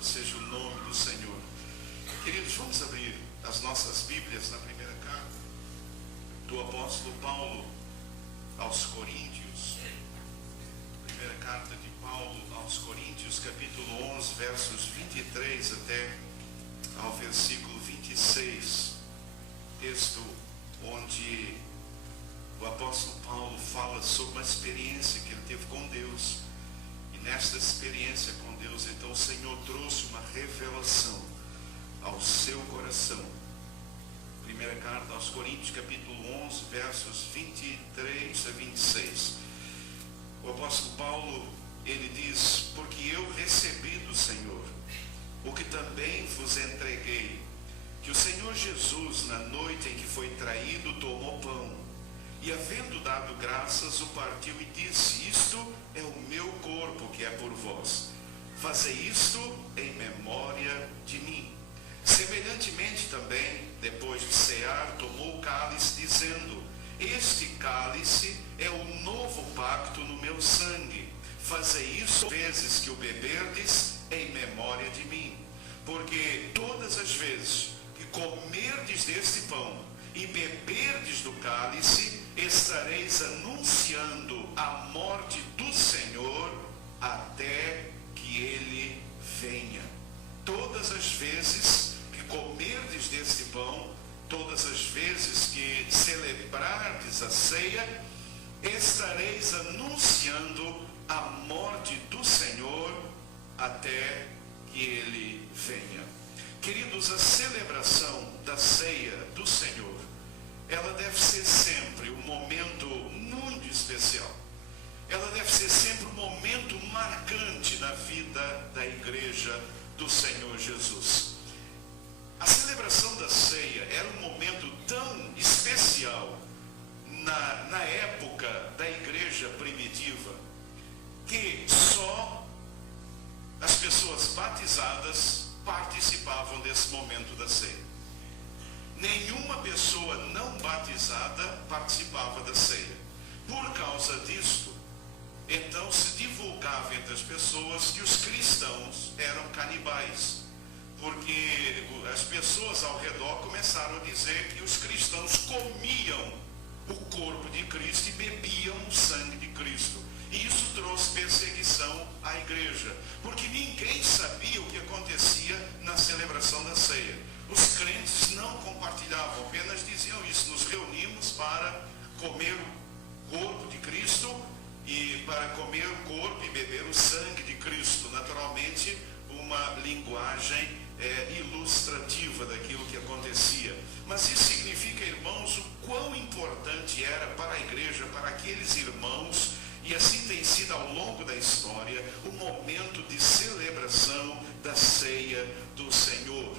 Louvado seja o nome do Senhor. Queridos, vamos abrir as nossas Bíblias na primeira carta do apóstolo Paulo aos Coríntios. Primeira carta de Paulo aos Coríntios, capítulo 11, versos 23 até ao versículo 26. Texto onde o apóstolo Paulo fala sobre uma experiência que ele teve com Deus. E nesta experiência com Deus, então o Senhor trouxe uma revelação ao seu coração. Primeira carta aos Coríntios, capítulo 11, versos 23 a 26. O apóstolo Paulo, ele diz: porque eu recebi do Senhor o que também vos entreguei, que o Senhor Jesus, na noite em que foi traído, tomou pão, e havendo dado graças, o partiu e disse: isto é o meu corpo que é por vós. Fazei isto em memória de mim. Semelhantemente também, depois de cear, tomou o cálice, dizendo: este cálice é o novo pacto no meu sangue. Fazei isso vezes que o beberdes em memória de mim. Porque todas as vezes que comerdes deste pão e beberdes do cálice, estareis anunciando a morte do Senhor até que ele venha. Todas as vezes que comerdes deste pão, todas as vezes que celebrardes a ceia, estareis anunciando a morte do Senhor até que ele venha. Queridos, a celebração da ceia do Senhor, ela deve ser sempre um momento muito especial. Ela deve ser sempre um momento marcante na vida da igreja do Senhor Jesus. A celebração da ceia era um momento tão especial na época da igreja primitiva, que só as pessoas batizadas participavam desse momento da ceia. Nenhuma pessoa não batizada participava da ceia. Por causa disto, então se divulgava entre as pessoas que os cristãos eram canibais, porque as pessoas ao redor começaram a dizer que os cristãos comiam o corpo de Cristo e bebiam o sangue de Cristo. E isso trouxe perseguição à igreja, porque ninguém sabia o que acontecia na celebração da ceia. Os crentes não compartilhavam, apenas diziam isso: nos reunimos para comer o corpo de Cristo e para comer o corpo e beber o sangue de Cristo. Naturalmente, uma linguagem ilustrativa daquilo que acontecia. Mas isso significa, irmãos, o quão importante era para a igreja, para aqueles irmãos, e assim tem sido ao longo da história, o momento de celebração da ceia do Senhor.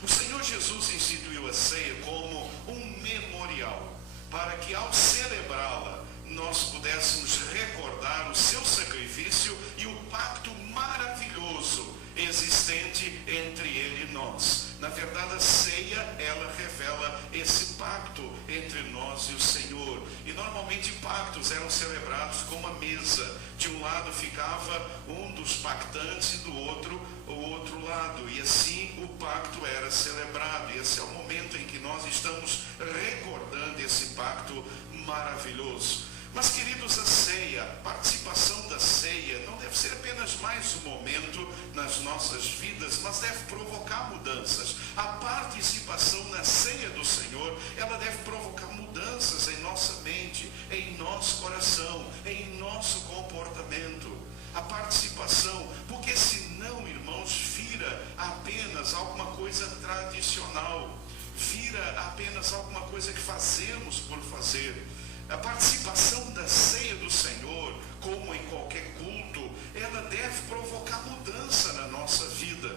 O Senhor Jesus instituiu a ceia como um memorial, para que ao celebrá-la, nós pudéssemos recordar o seu sacrifício e o pacto maravilhoso existente entre ele e nós. Na verdade, a ceia, ela revela esse pacto entre nós e o Senhor. E normalmente pactos eram celebrados com uma mesa. De um lado ficava um dos pactantes e do outro o outro lado. E assim o pacto era celebrado. E esse é o momento em que nós estamos recordando esse pacto maravilhoso. Mas, queridos, a ceia, a participação da ceia não deve ser apenas mais um momento nas nossas vidas, mas deve provocar mudanças. A participação na ceia do Senhor, ela deve provocar mudanças em nossa mente, em nosso coração, em nosso comportamento. A participação, porque senão, irmãos, vira apenas alguma coisa tradicional, vira apenas alguma coisa que fazemos por fazer. A participação da ceia do Senhor, como em qualquer culto, ela deve provocar mudança na nossa vida.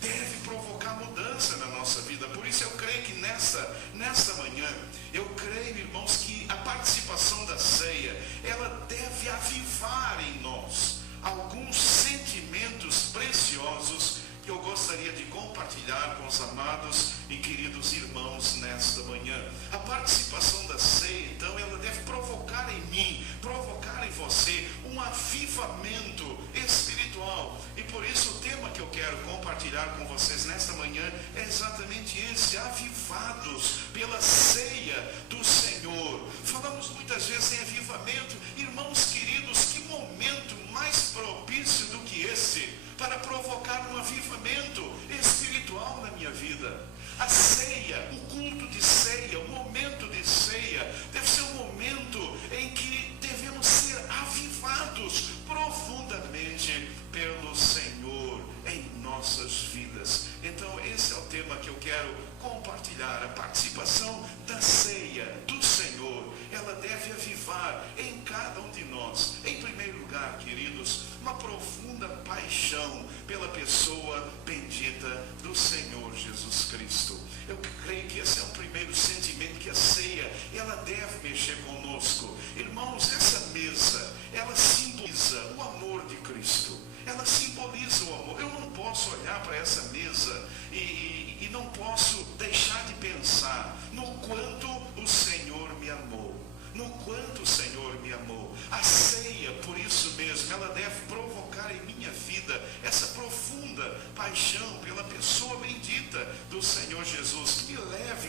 Deve provocar mudança na nossa vida. Por isso eu creio que nesta manhã, eu creio, irmãos, que a participação da ceia, ela deve avivar em nós alguns sentimentos preciosos que eu gostaria de compartilhar com os amados e queridos irmãos nesta manhã. A participação da ceia, então, ela deve provocar em mim, provocar em você um um avivamento espiritual. E por isso o tema que eu quero compartilhar com vocês nesta manhã é exatamente esse: avivados pela ceia do Senhor. Falamos muitas vezes em avivamento. Irmãos queridos, que momento mais propício do que esse para provocar um avivamento espiritual na minha vida? A ceia, o culto de ceia, o momento de ceia deve ser um momento em que devemos ser avivados profundamente pelo Senhor em nossas vidas. Então esse é o tema que eu quero compartilhar. A participação da ceia do Senhor, ela deve avivar em cada um de nós, em primeiro lugar, queridos, uma profunda paixão pela pessoa bendita do Senhor Jesus Cristo. Eu creio que esse é o primeiro sentimento, que a ceia, ela deve mexer conosco. Irmãos, essa mesa, ela simboliza o amor de Cristo. Ela simboliza o amor. Eu não posso olhar para essa mesa e não posso deixar de pensar no quanto o Senhor me amou. No quanto o Senhor me amou. A ceia, por isso mesmo, ela deve provocar em minha vida essa profunda paixão pela pessoa bendita do Senhor Jesus,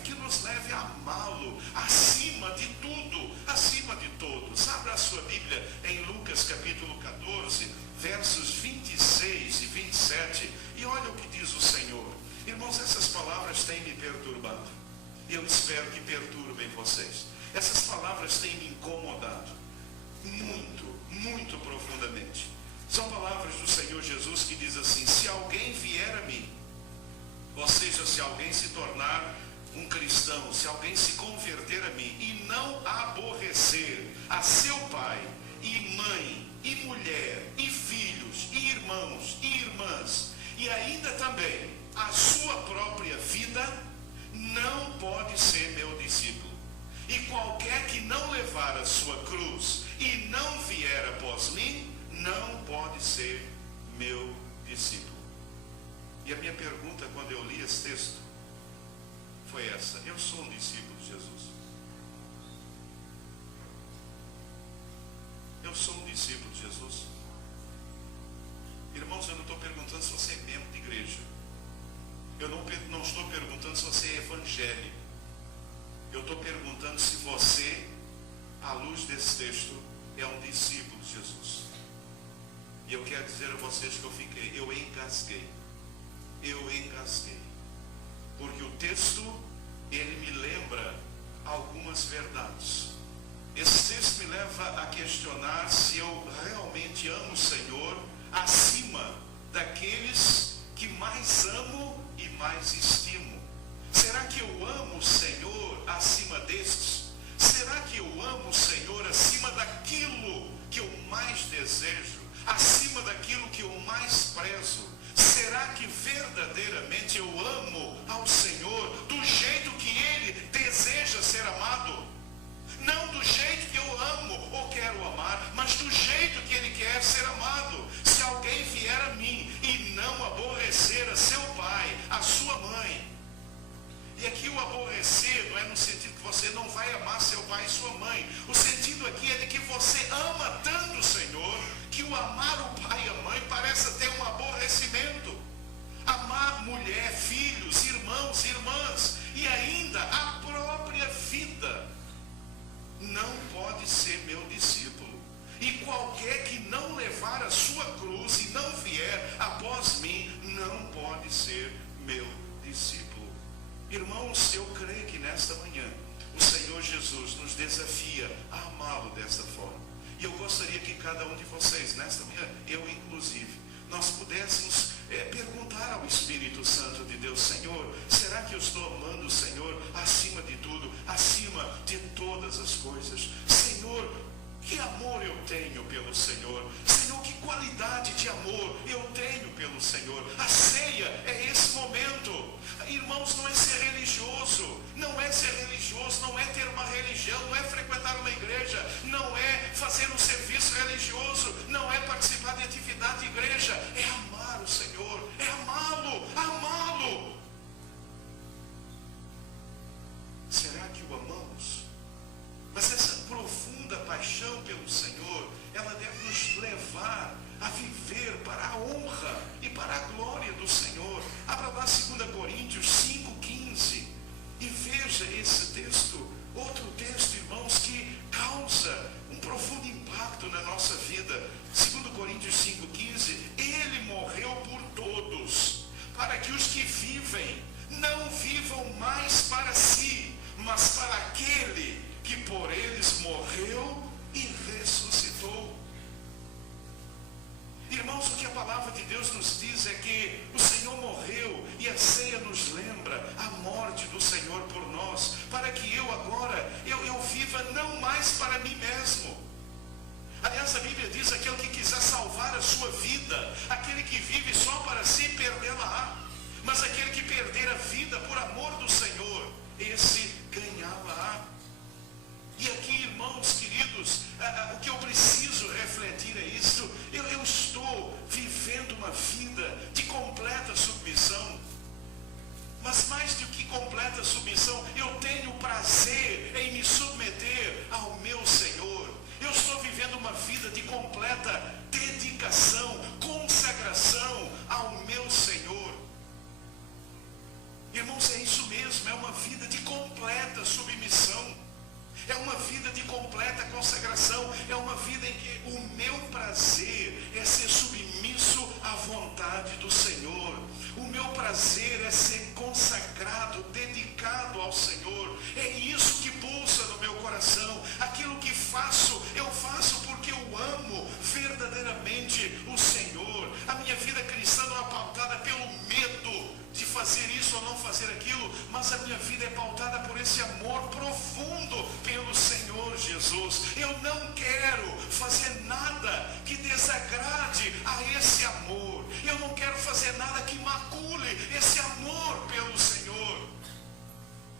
que nos leve a amá-lo acima de tudo, acima de todos. Abra a sua Bíblia em Lucas capítulo 14, versos 26 e 27, e olha o que diz o Senhor. Irmãos, essas palavras têm me perturbado, e eu espero que perturbem vocês. Essas palavras têm me incomodado muito, muito profundamente. São palavras do Senhor Jesus que diz assim: se alguém vier a mim, ou seja, se alguém se tornar um cristão, se alguém se converter a mim e não aborrecer a seu pai e mãe e mulher e filhos e irmãos e irmãs, e ainda também a sua própria vida, não pode ser meu discípulo. E qualquer que não levar a sua cruz e não vier após mim, não pode ser meu discípulo. E a minha pergunta quando eu li esse texto foi essa: eu sou um discípulo de Jesus? Eu sou um discípulo de Jesus? Irmãos, eu não estou perguntando se você é membro de igreja. Eu não estou perguntando se você é evangélico. Eu estou perguntando se você, à luz desse texto, é um discípulo de Jesus. E eu quero dizer a vocês que eu engasguei. Porque o texto, ele me lembra algumas verdades. Esse texto me leva a questionar se eu realmente amo o Senhor acima daqueles que mais amo e mais estimo. Será que eu amo o Senhor acima destes? Será que eu amo o Senhor acima daquilo que eu mais desejo? Acima daquilo que eu mais prezo? Será que verdadeiramente eu amo ao Senhor do jeito que Ele deseja ser amado? Não do jeito que eu amo ou quero amar, mas do jeito que Ele quer ser amado. Se alguém vier a mim e não aborrecer a seu pai, a sua mãe. E aqui o aborrecer não é no sentido que você não vai amar seu pai e sua mãe. O sentido aqui é de que você ama tanto o Senhor, que o amar o pai e a mãe parece ter um aborrecimento. Amar mulher, filhos, irmãos, irmãs e ainda a própria vida não pode ser meu discípulo. E qualquer que não levar a sua cruz e não vier após mim, não pode ser meu discípulo. Irmãos, eu creio que nesta manhã o Senhor Jesus nos desafia a amá-lo desta forma. E eu gostaria que cada um de vocês, nesta manhã, eu inclusive, nós pudéssemos perguntar ao Espírito Santo de Deus: Senhor, será que eu estou amando o Senhor acima de tudo, acima de todas as coisas? Senhor, que amor eu tenho pelo Senhor? Senhor, que qualidade de amor eu tenho pelo Senhor? A ceia é esse momento. Irmãos, não é ser religioso, não é ser religioso, não é ter uma religião, não é frequentar uma igreja, não é fazer um serviço religioso, não é participar de atividade de igreja, é amar o Senhor, é amá-lo, amá-lo. Será que o amamos? Mas essa profunda paixão pelo Senhor, ela deve nos a viver para a honra e para a glória do Senhor. Abra lá 2 Coríntios 5,15 e veja esse texto, outro texto, irmãos, que causa um profundo impacto na nossa vida. 2 Coríntios 5,15, ele morreu por todos, para que os que vivem não vivam mais para si, mas para aquele que por eles morreu e ressuscitou. Irmãos, o que a palavra de Deus nos diz é que o Senhor morreu, e a ceia nos lembra a morte do Senhor por nós, para que eu agora, eu viva não mais para mim mesmo. Aliás, a Bíblia diz: aquele que quiser salvar a sua vida, aquele que vive só para si, perdê-la-á. Mas aquele que perder a vida por amor do Senhor, esse ganhá-la-á. E aqui, irmãos queridos, o que eu preciso refletir é isso. Eu estou vivendo uma vida de completa submissão. Mas mais do que completa submissão, eu tenho prazer em me submeter ao meu Senhor. Eu estou vivendo uma vida de completa dedicação, consagração ao meu Senhor. Irmãos, é isso mesmo, é uma vida de completa submissão. É uma vida de completa consagração. É uma vida em que o meu prazer é ser submisso à vontade do Senhor. O meu prazer é ser consagrado, dedicado ao Senhor. É isso que pulsa no meu coração. Aquilo que faço, eu faço porque eu amo verdadeiramente o Senhor. A minha vida cristã não é pautada pelo medo de fazer isso ou não fazer aquilo, mas a minha vida é pautada por esse amor profundo pelo Senhor Jesus. Eu não quero fazer nada que desagrade a esse amor. Eu não quero fazer nada que macule esse amor pelo Senhor.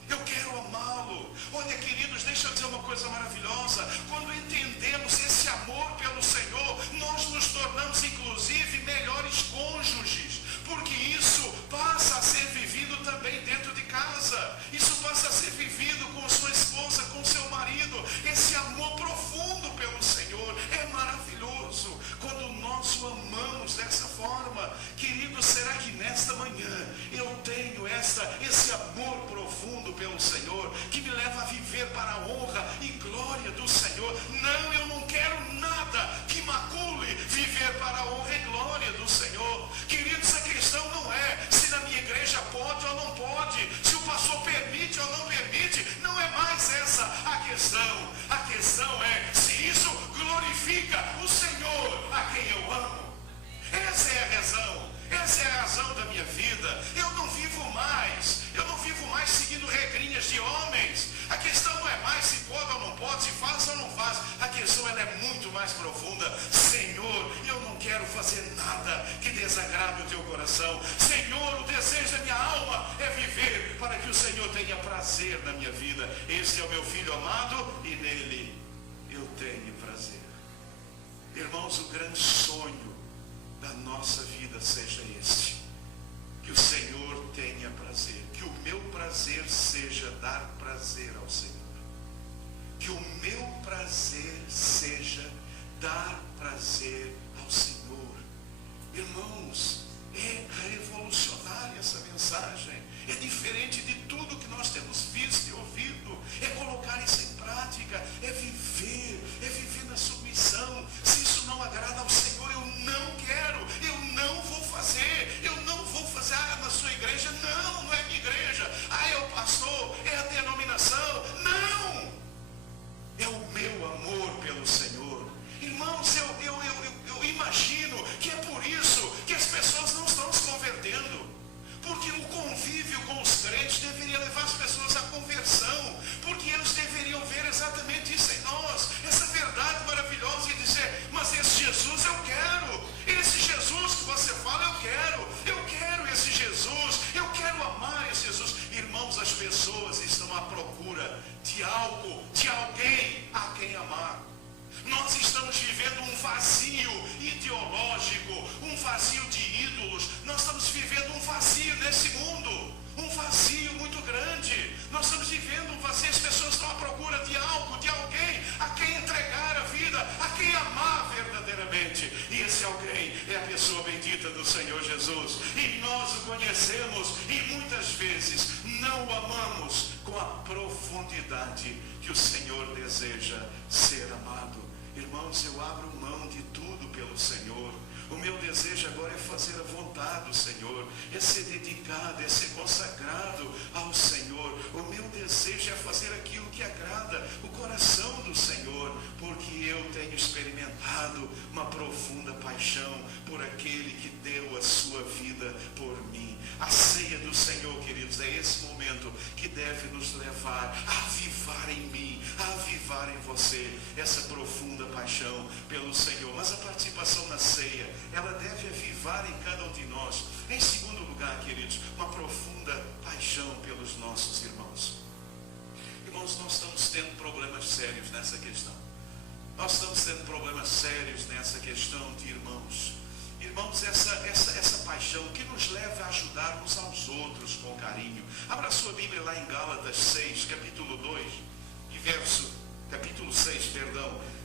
Eu quero amá-lo. Olha, queridos, deixa eu dizer uma coisa maravilhosa. Quando entendemos esse amor pelo Senhor, nós nos tornamos inclusive melhores cônjuges, porque isso passa a ser vivido também dentro de casa. Isso passa a ser vivido com sua esposa, com seu marido. Esse amor profundo pelo Senhor é maravilhoso quando nós o amamos dessa forma. Querido, será que nesta manhã eu tenho esse amor profundo pelo Senhor, que me leva a viver para a honra e glória do Senhor? Não, eu não quero nada que macule viver para a honra e glória do Senhor. Queridos, a questão não é se na minha igreja pode ou não pode, se o pastor permite ou não permite. Não é mais essa a questão. A questão é se isso glorifica o Senhor a quem eu amo. Essa é a razão. Essa é a razão da minha vida. Eu não vivo mais seguindo regrinhas de homens. A questão não é mais se pode ou não pode, se faz ou não faz. A questão, ela é muito mais profunda. Senhor, eu não quero fazer nada que desagrade o teu coração. Senhor, o desejo da minha alma é viver para que o Senhor tenha prazer na minha vida. Esse é o meu filho amado e nele eu tenho prazer. Irmãos, o grande sonho da nossa vida seja este: que o Senhor tenha prazer, que o meu prazer seja dar prazer ao Senhor, que o meu prazer seja dar prazer ao Senhor. Irmãos, é revolucionária essa mensagem. É diferente de tudo que nós temos visto e ouvido. É colocar isso em prática, é viver na submissão. Se isso não agrada ao Senhor, eu não quero, eu não vou fazer. Na sua igreja, não é minha igreja. É o pastor, é a denominação. Não! É o meu amor pelo Senhor. Irmãos, eu imagino que é por isso que as pessoas não estão se convertendo. Porque o convívio com os crentes deveria levar as pessoas à conversão. Porque eles deveriam ver exatamente isso em nós. Essa verdade alguém é a pessoa bendita do Senhor Jesus. E nós o conhecemos e muitas vezes não o amamos com a profundidade que o Senhor deseja ser amado. Irmãos, eu abro mão de tudo pelo Senhor. O meu desejo agora é fazer a vontade do Senhor, é ser dedicado, é ser consagrado ao Senhor. O meu desejo é fazer aquilo que agrada o coração do Senhor, porque eu tenho experimentado uma profunda paixão por aquele que deu a sua vida por mim. A ceia do Senhor, queridos, é esse momento que deve nos levar a avivar em mim, a avivar em você essa profunda paixão pelo Senhor. Mas a participação na ceia, ela deve avivar em cada um de nós, em segundo lugar, queridos, uma profunda paixão pelos nossos irmãos. Irmãos, nós estamos tendo problemas sérios nessa questão. Nós estamos tendo problemas sérios nessa questão de irmãos. Irmãos, essa paixão que nos leva a ajudar uns aos outros com carinho. Abra sua Bíblia lá em Gálatas 6, capítulo 2, capítulo 6,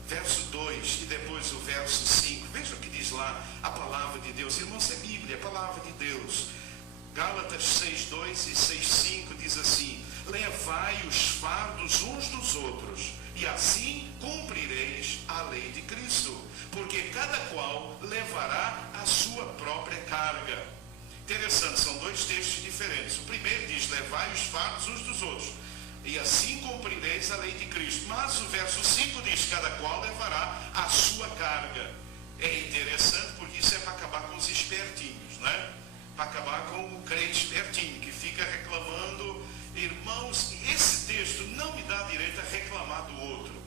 verso 2 e depois o verso 5. Veja o que diz lá a palavra de Deus. Irmãos, é Bíblia, é a palavra de Deus. Gálatas 6, 2 e 6, 5 diz assim: levai os fardos uns dos outros, e assim cumprireis a lei de Cristo, porque cada qual levará a sua própria carga. Interessante, são dois textos diferentes. O primeiro diz: levai os fardos uns dos outros, e assim cumprireis a lei de Cristo. Mas o verso 5 diz: cada qual levará a sua carga. É interessante porque isso é para acabar com os espertinhos, né? Para acabar com o crente espertinho que fica reclamando. Irmãos, esse texto não me dá direito a reclamar do outro.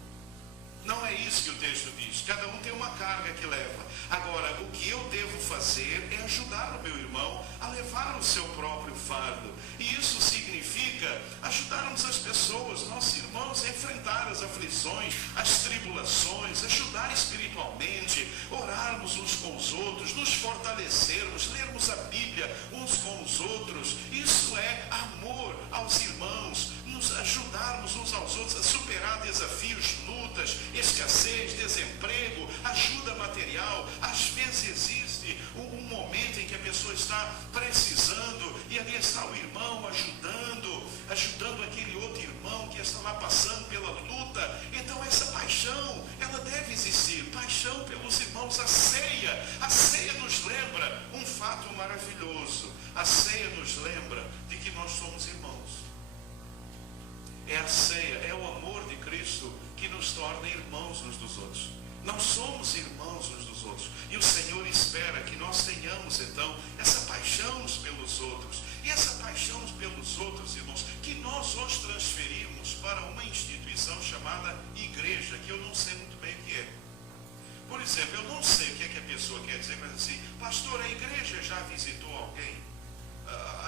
Não é isso que o texto diz. Cada um tem uma carga que leva. Agora, o que eu devo fazer é ajudar o meu irmão a levar o seu próprio fardo. E isso significa ajudarmos as pessoas, nossos irmãos, a enfrentar as aflições, as tribulações, ajudar espiritualmente, orarmos uns com os outros, nos fortalecermos, lermos a Bíblia uns com os outros. Isso é amor aos irmãos, nos ajudarmos uns aos outros a superar desafios, lutas, escassez, desemprego, ajuda material. Às vezes existe um momento em que a pessoa está precisando e ali está o irmão ajudando aquele outro irmão que está lá passando pela luta. Então essa paixão, ela deve existir, paixão pelos irmãos. A ceia nos lembra um fato maravilhoso. A ceia nos lembra de que nós somos irmãos. É a ceia, é o amor de Cristo que nos torna irmãos uns dos outros. Nós somos irmãos uns dos outros. E o Senhor espera que nós tenhamos, então, essa paixão pelos outros. E essa paixão pelos outros, irmãos, que nós hoje transferimos para uma instituição chamada igreja, que eu não sei muito bem o que é. Por exemplo, eu não sei o que é que a pessoa quer dizer, mas assim: pastor, a igreja já visitou alguém?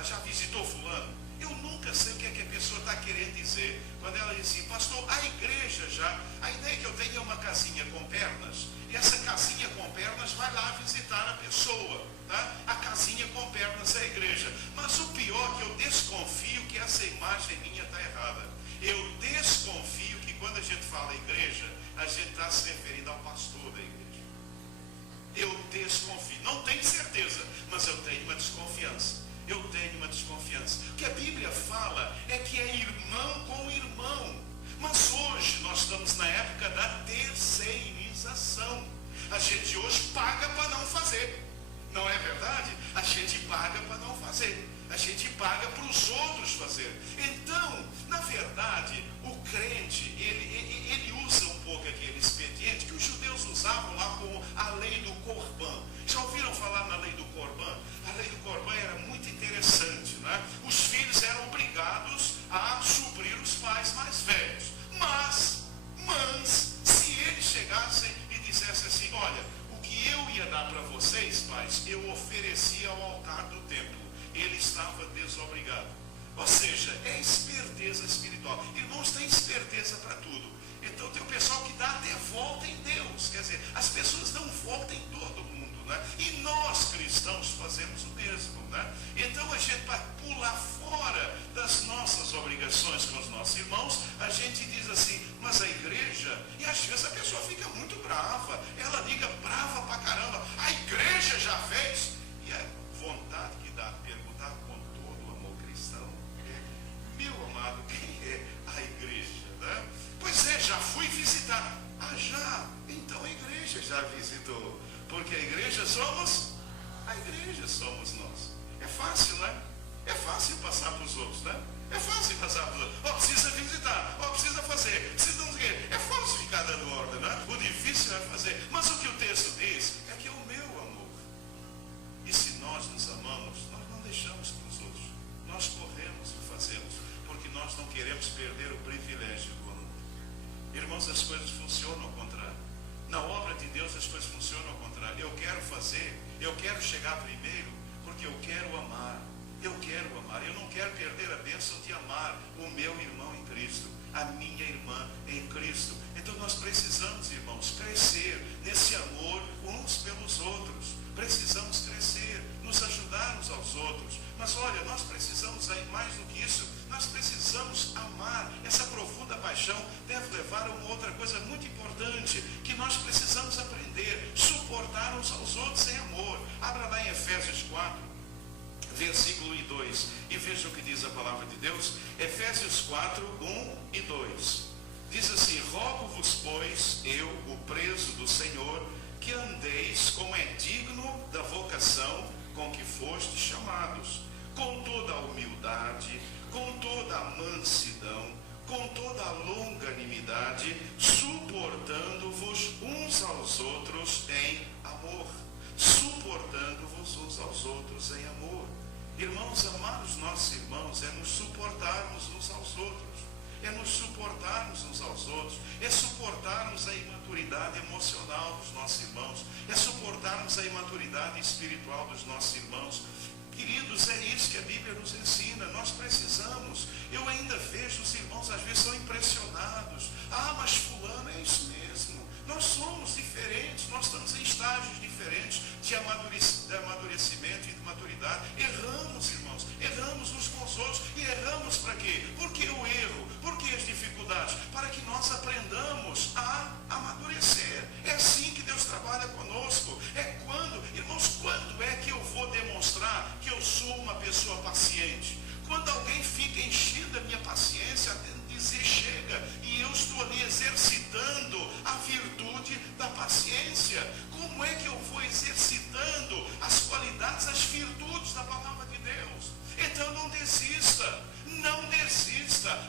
Já visitou fulano? Eu nunca sei o que é que a pessoa está querendo dizer quando ela diz assim: pastor, a igreja já, a ideia que eu tenho é uma casinha com pernas, e essa casinha com pernas vai lá visitar a pessoa, tá? A casinha com pernas é a igreja. Mas o pior é que eu desconfio que essa imagem minha está errada. Eu desconfio que quando a gente fala igreja, a gente está se referindo ao pastor da igreja. Eu desconfio, não tenho certeza, mas eu tenho uma desconfiança. Eu tenho uma desconfiança. O que a Bíblia fala é que é irmão com irmão. Mas hoje nós estamos na época da terceirização. A gente hoje paga para não fazer. Não é verdade? A gente paga para não fazer. A gente paga para os outros fazer. Então, na verdade, o crente, ele usa um pouco aquele expediente que os judeus usavam lá com a lei do Corban. Já ouviram falar na lei do Corban? A lei do Corban era muito interessante, né? Os filhos eram obrigados a suprir os pais mais velhos. Mas, se eles chegassem e dissessem assim: olha, o que eu ia dar para vocês, pais, eu oferecia ao altar do templo. Ele estava desobrigado. Ou seja, é esperteza espiritual. Irmãos, tem esperteza para tudo. Então tem o pessoal que dá até volta em Deus. Quer dizer, as pessoas dão volta em todo mundo, né? E nós cristãos fazemos o mesmo, né? Então a gente, para pular fora das nossas obrigações com os nossos irmãos, a gente diz assim: mas a igreja, e às vezes a pessoa fica muito brava, ela liga brava pra caramba: a visitou. Porque a igreja somos nós. É fácil, né? É fácil passar para os outros, né? É fácil passar para os outros. Precisa visitar, precisa fazer, precisa não sei o quê. É fácil ficar dando ordem, né? O difícil é fazer. Mas o que o texto diz é que é o meu amor. E se nós nos amamos, nós não deixamos para os outros. Nós corremos e fazemos, porque nós não queremos perder o privilégio do amor. Irmãos, as coisas funcionam ao contrário. Na obra de Deus as coisas funcionam ao contrário. Eu quero fazer, eu quero chegar primeiro, porque eu quero amar. Eu não quero perder a bênção de amar o meu irmão em Cristo, a minha irmã em Cristo. Então nós precisamos, irmãos, crescer nesse amor uns pelos outros. Precisamos crescer, nos ajudar uns aos outros. Mas olha, nós precisamos aí mais do que isso. Nós precisamos amar. Essa profunda paixão deve levar a uma outra coisa muito importante, que nós precisamos aprender, suportar uns aos outros em amor. Abra lá em Efésios 4. Versículo 1 e 2, e veja o que diz a palavra de Deus. Efésios 4, 1 e 2, diz assim: rogo-vos, pois, eu, o preso do Senhor, que andeis como é digno da vocação com que fostes chamados, com toda a humildade, com toda a mansidão, com toda a longanimidade, suportando-vos uns aos outros em amor. Suportando-vos uns aos outros em amor. Irmãos, amar os nossos irmãos é nos suportarmos uns aos outros. É nos suportarmos uns aos outros. É suportarmos a imaturidade emocional dos nossos irmãos. É suportarmos a imaturidade espiritual dos nossos irmãos. Queridos, é isso que a Bíblia nos ensina. Nós precisamos. Eu ainda vejo os irmãos, às vezes, são impressionados. Mas fulano, é isso mesmo. Nós somos diferentes, nós estamos em estágios diferentes de amadurecimento e de maturidade. Erramos, irmãos, erramos uns com os outros. E erramos para quê? Por que o erro? Por que as dificuldades? Para que nós aprendamos a amadurecer. É assim que Deus trabalha conosco. Irmãos, quando é que eu vou demonstrar que eu sou uma pessoa paciente? Quando alguém fica enchendo a minha paciência, até dizer chega, e eu estou ali exercitando a virtude da paciência. Como é que eu vou exercitando as qualidades, as virtudes da palavra de Deus? Então não desista,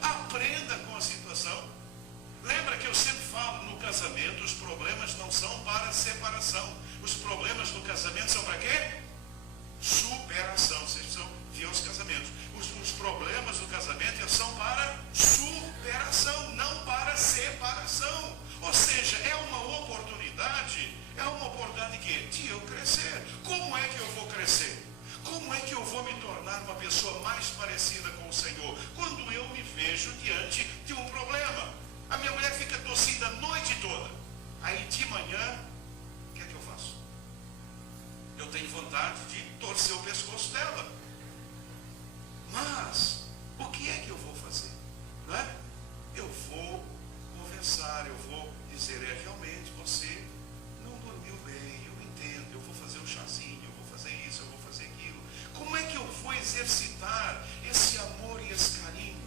aprenda com a situação. Lembra que eu sempre falo, no casamento os problemas não são para separação, os problemas no casamento são para quê? Superação. Vocês precisam ver os casamentos. Os problemas do casamento são para superação, não para separação. Ou seja, é uma oportunidade de eu crescer. Como é que eu vou crescer? Como é que eu vou me tornar uma pessoa mais parecida com o Senhor? Quando eu me vejo diante de um problema. A minha mulher fica tossindo a noite toda. Aí de manhã, o que é que eu faço? Eu tenho vontade de torcer o pescoço dela. Mas, o que é que eu vou fazer? Não é? Eu vou conversar, eu vou dizer, realmente você não dormiu bem, eu entendo, eu vou fazer um chazinho, eu vou fazer isso, eu vou fazer aquilo. Como é que eu vou exercitar esse amor e esse carinho?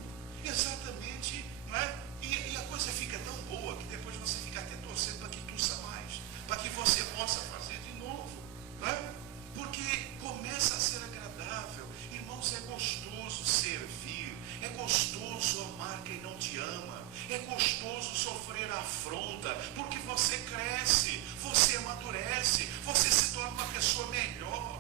Exatamente, não é? E a coisa fica tão boa que depois você fica até torcendo para que tussa mais, para que você possa fazer de novo, não é? Porque começa a ser agradável. Irmãos, é gostoso servir, é gostoso amar quem não te ama, é gostoso sofrer afronta, porque você cresce, você amadurece, você se torna uma pessoa melhor,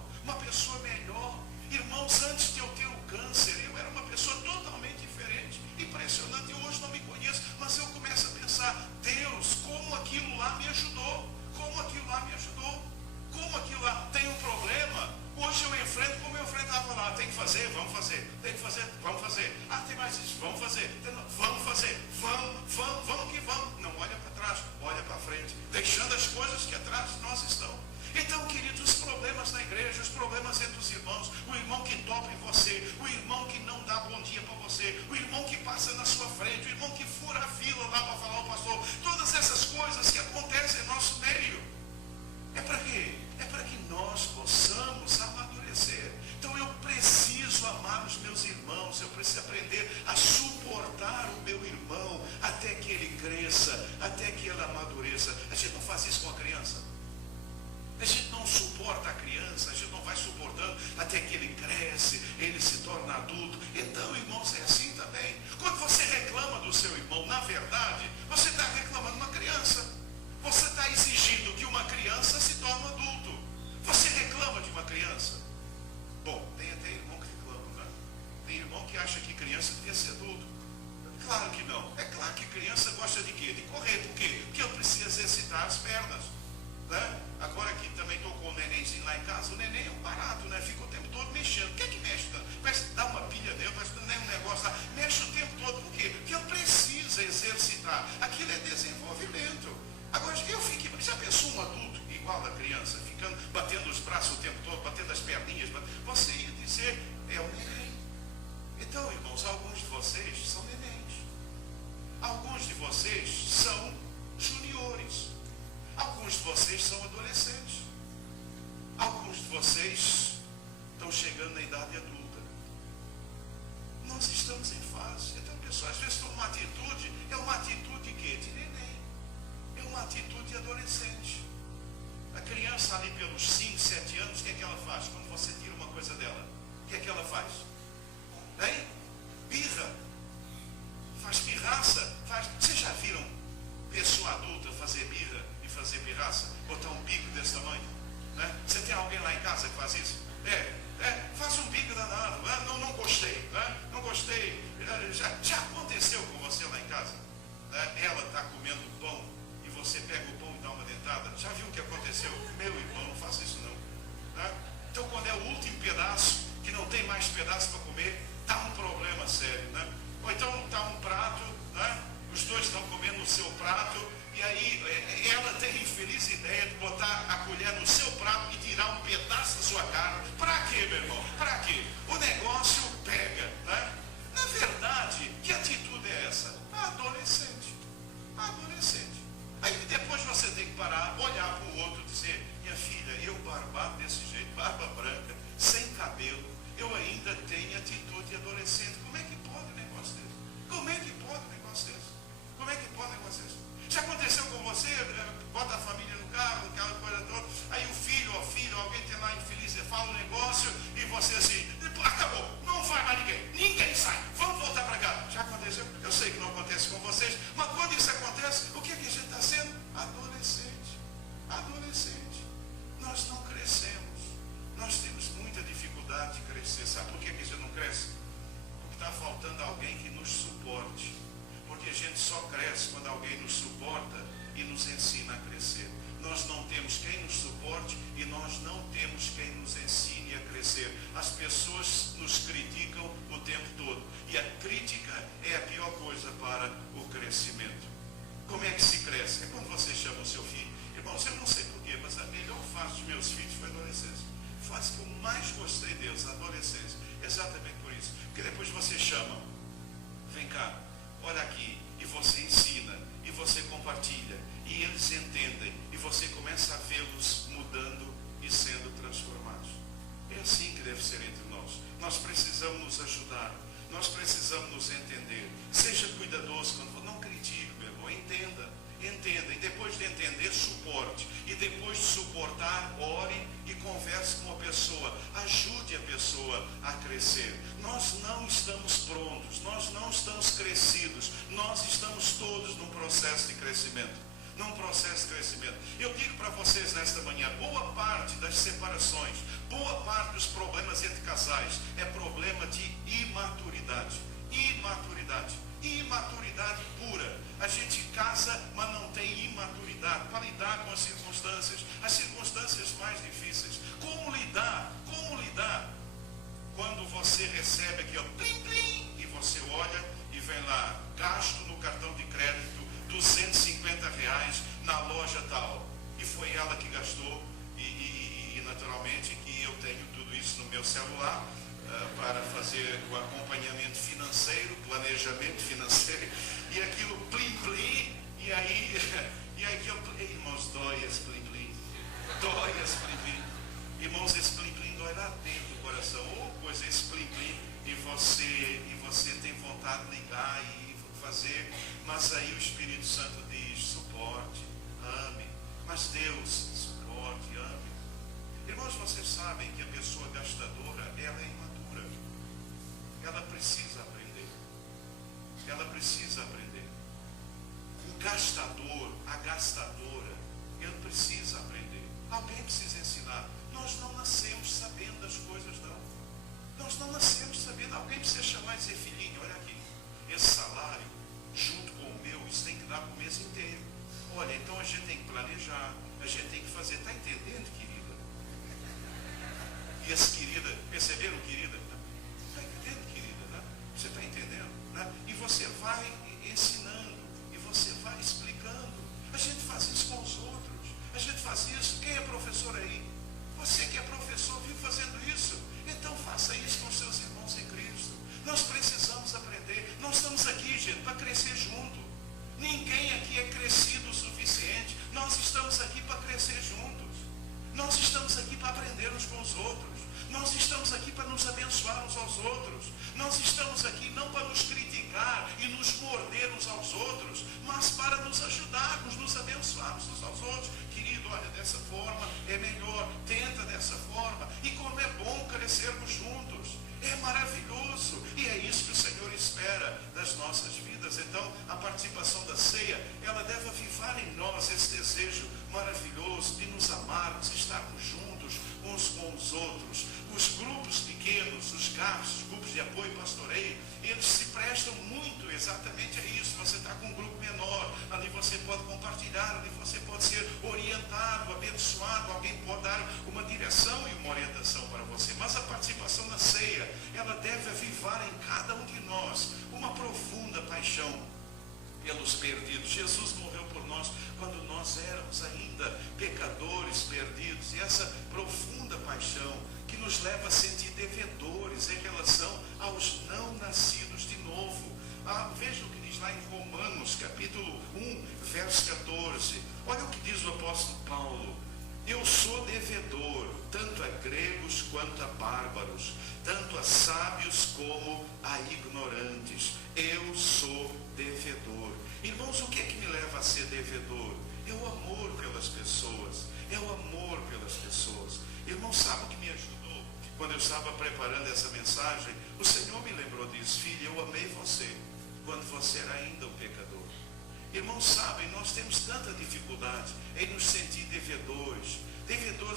Irmãos, antes de eu ter o câncer, eu era uma pessoa totalmente diferente, impressionante. Eu hoje não me conheço, mas eu começo a pensar, Deus, como aquilo lá me ajudou, tem um problema, hoje eu enfrento como eu enfrentava lá. Tem que fazer, vamos fazer. Tem que fazer, vamos fazer. Tem mais isso, vamos fazer. Vamos que vamos. Não olha para trás, olha para frente, deixando as coisas que atrás de nós estão. Então, queridos, os problemas na igreja, os problemas entre os irmãos, o irmão que topa em você, o irmão que não dá bom dia para você, o irmão que passa na sua frente, o irmão que fura a fila lá para falar ao pastor, todas essas coisas que acontecem em nosso meio. É para quê? É para que nós possamos amadurecer. Então eu preciso amar os meus irmãos, eu preciso aprender a suportar o meu irmão até que ele cresça, até que ele amadureça. A gente não faz isso com a criança. ficando, batendo os braços o tempo todo, batendo as perninhas, você ia dizer, é o neném. Então, irmãos, alguns de vocês são nenéns. Alguns de vocês são juniores. Alguns de vocês são adolescentes. Alguns de vocês estão chegando na idade adulta. Nós estamos em fase. Então, pessoal, às vezes toma uma atitude, é uma atitude de quê? De neném. É uma atitude de adolescente. A criança ali pelos 5, 7 anos, o que é que ela faz? Quando você tira uma coisa dela, o que é que ela faz? Hein? Birra. Faz pirraça. Vocês já viram pessoa adulta fazer birra e fazer pirraça? Botar um bico desse tamanho? Né? Você tem alguém lá em casa que faz isso? Faz um bico danado. Não gostei. Não gostei. Já aconteceu com você lá em casa? Ela está comendo pão e você pega o pão e dá uma dentada. Já viu o que aconteceu? Meu irmão, não faça isso não. Então, quando é o último pedaço, que não tem mais pedaço para comer, está um problema sério. Ou então está um prato, os dois estão comendo no seu prato, e aí ela tem a infeliz ideia de botar a colher no seu prato e tirar um pedaço da sua carne. Para quê, meu irmão? Para quê? O negócio pega. Na verdade, que atitude é essa? Adolescente. Adolescente. Aí depois você tem que parar, olhar para o outro e dizer, minha filha, eu barbado desse jeito, barba branca, sem cabelo, eu ainda tenho atitude de adolescente. Como é que pode um negócio desse? Como é que pode um negócio desse? Como é que pode um negócio desse? Já aconteceu com você? Bota a família no carro, aquela coisa toda, aí o filho, alguém tem lá infeliz, fala um negócio e você assim, acabou, não vai mais ninguém sai, vamos voltar para cá. Já aconteceu? Eu sei que não acontece com vocês, mas quando isso acontece, o que é que a gente está sendo? Adolescente. Adolescente. Nós não crescemos. Nós temos muita dificuldade de crescer. Sabe por que a gente não cresce? Porque está faltando alguém que nos suporte. Porque a gente só cresce quando alguém nos suporta e nos ensina a crescer. Nós não temos quem nos suporte e nós não temos quem nos ensine a crescer. As pessoas nos criticam o tempo todo. E a crítica é a pior coisa para o crescimento. Como é que se cresce? É quando você chama o seu filho. Irmãos, eu não sei porquê, mas a melhor fase dos meus filhos foi a adolescência. A fase que eu mais gostei deles, a adolescência. Exatamente por isso. Porque depois você chama. Vem cá, olha aqui. E você ensina. E você compartilha. E eles entendem. E você começa a vê-los mudando e sendo transformados. É assim que deve ser entre nós. Nós precisamos nos ajudar. Nós precisamos nos entender. Seja cuidadoso quando não critique, meu irmão. Entenda. E depois de entender, suporte. E depois de suportar, ore e converse com a pessoa. Ajude a pessoa a crescer. Nós não estamos prontos. Nós não estamos crescidos. Nós estamos todos num processo de crescimento. Num processo de crescimento. Eu digo para vocês nesta manhã, boa parte das separações, boa parte dos problemas entre casais é problema de imaturidade. Imaturidade pura. A gente casa, mas não tem imaturidade para lidar com as circunstâncias mais difíceis. Como lidar? Quando você recebe aqui, ó, plim, plim, e você olha e vem lá, gasto no cartão de crédito R$250 na loja tal. E foi ela que gastou, e naturalmente que eu tenho tudo isso no meu celular, para fazer o acompanhamento financeiro, planejamento financeiro, e aquilo plim plim, e aí irmãos, dói esse plim plim, irmãos, esse plim plim dói lá dentro do coração, ou coisa, esse plim plim, e você tem vontade de ligar e fazer, mas aí o Espírito Santo diz, suporte, ame, mas Deus, suporte, ame. Irmãos, vocês sabem que a pessoa gastadora, ela é imatura. Ela precisa aprender. O gastador, a gastadora, ele precisa aprender. Alguém precisa ensinar. Nós não nascemos sabendo das coisas, não. Nós não nascemos sabendo. Alguém precisa chamar e dizer, filhinho, olha aqui, esse salário, junto com o meu, isso tem que dar para o mês inteiro. Olha, então a gente tem que planejar, a gente tem que fazer. Está entendendo, querida? E essa querida, perceberam, querida? Está entendendo, querida? Né? Você está entendendo? Né? E você vai ensinando, e você vai explicando. A gente faz isso com os outros. A gente faz isso. Quem é professor aí? os outros. Nós estamos aqui para nos abençoar uns aos outros. Nós estamos aqui não para nos criticar e nos morder uns aos outros, mas para nos ajudarmos, nos abençoarmos uns aos outros. Querido, olha, dessa forma é melhor, tenta dessa forma. E como é bom crescermos juntos. É maravilhoso. E é isso que o Senhor espera das nossas vidas. Então, a participação da ceia, ela deve avivar em nós esse desejo maravilhoso de nos amarmos, estarmos juntos uns com os outros. Os grupos pequenos, os GAPs, os grupos de apoio e pastoreio, eles se prestam muito exatamente a isso. Você está com um grupo menor, ali você pode compartilhar, ali você pode ser orientado, abençoado, alguém pode dar uma direção e uma orientação para você. Mas a participação na ceia, ela deve avivar em cada um de nós uma profunda paixão pelos perdidos. Jesus morreu por nós quando nós éramos ainda pecadores perdidos, e essa profunda paixão que nos leva a sentir devedores em relação aos não nascidos de novo. Veja o que diz lá em Romanos, capítulo 1, verso 14. Olha o que diz o apóstolo Paulo: eu sou devedor, tanto a gregos quanto a bárbaros, tanto a sábios como a ignorantes. Eu sou devedor. Irmãos, o que é que me leva a ser devedor? É o amor pelas pessoas. É o amor pelas pessoas. Irmão, sabe o que me ajudou? Quando eu estava preparando essa mensagem, o Senhor me lembrou disso. Filho, eu amei você quando você era ainda um pecador. Irmãos, sabem, nós temos tanta dificuldade em nos sentir devedores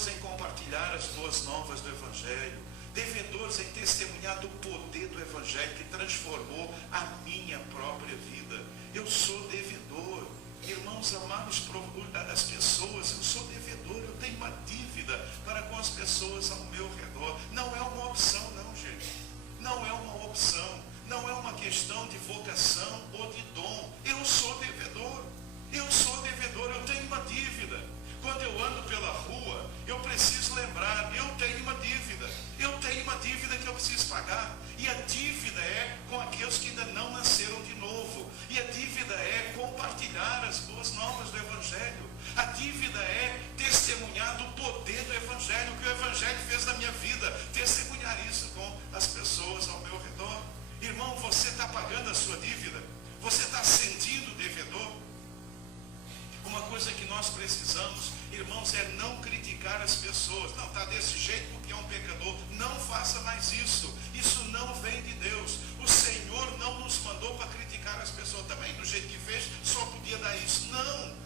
em compartilhar as boas novas do Evangelho, devedores em testemunhar do poder do Evangelho que transformou a minha própria vida. Eu sou devedor. Irmãos, amar as pessoas, eu sou devedor, eu tenho uma dívida para com as pessoas ao meu redor. Não é uma opção, não, gente. Não é uma opção. Não é uma questão de vocação ou de dom. Eu sou devedor. Eu sou devedor, eu tenho uma dívida. Quando eu ando pela rua, eu preciso lembrar, eu tenho uma dívida. Eu tenho uma dívida que eu preciso pagar. E a dívida é com aqueles que ainda não nasceram de novo. E a dívida é compartilhar as boas novas do Evangelho. A dívida é testemunhar do poder do Evangelho, que o Evangelho fez na minha vida. Testemunhar isso com as pessoas ao meu redor. Irmão, você está pagando a sua dívida? Você está sentindo devedor? Uma coisa que nós precisamos, irmãos, é não criticar as pessoas. Não, está desse jeito porque é um pecador. Não faça mais isso. Isso não vem de Deus. O Senhor não nos mandou para criticar as pessoas. Também do jeito que fez, só podia dar isso. Não.